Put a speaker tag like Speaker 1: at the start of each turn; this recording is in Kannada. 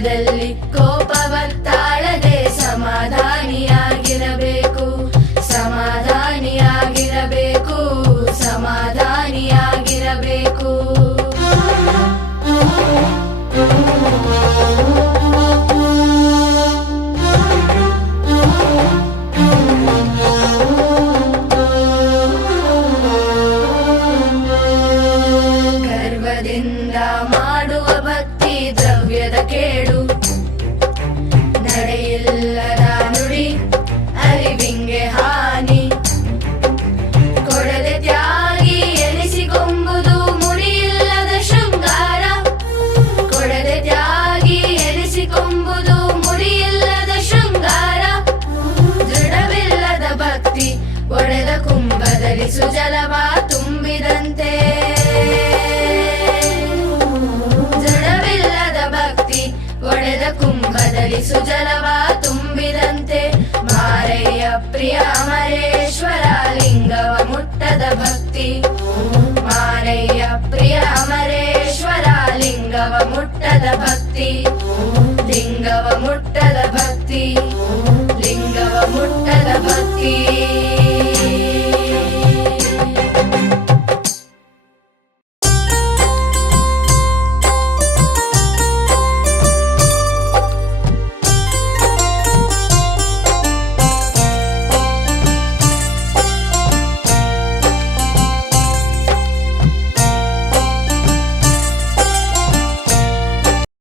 Speaker 1: delicó. ಚಲಿಸು ಜಲವ ತುಂಬಿದಂತೆ ಮಾರೆಯ ಪ್ರಿಯ ಅಮರೇಶ್ವರ ಲಿಂಗವ ಮುಟ್ಟದ ಭಕ್ತಿ.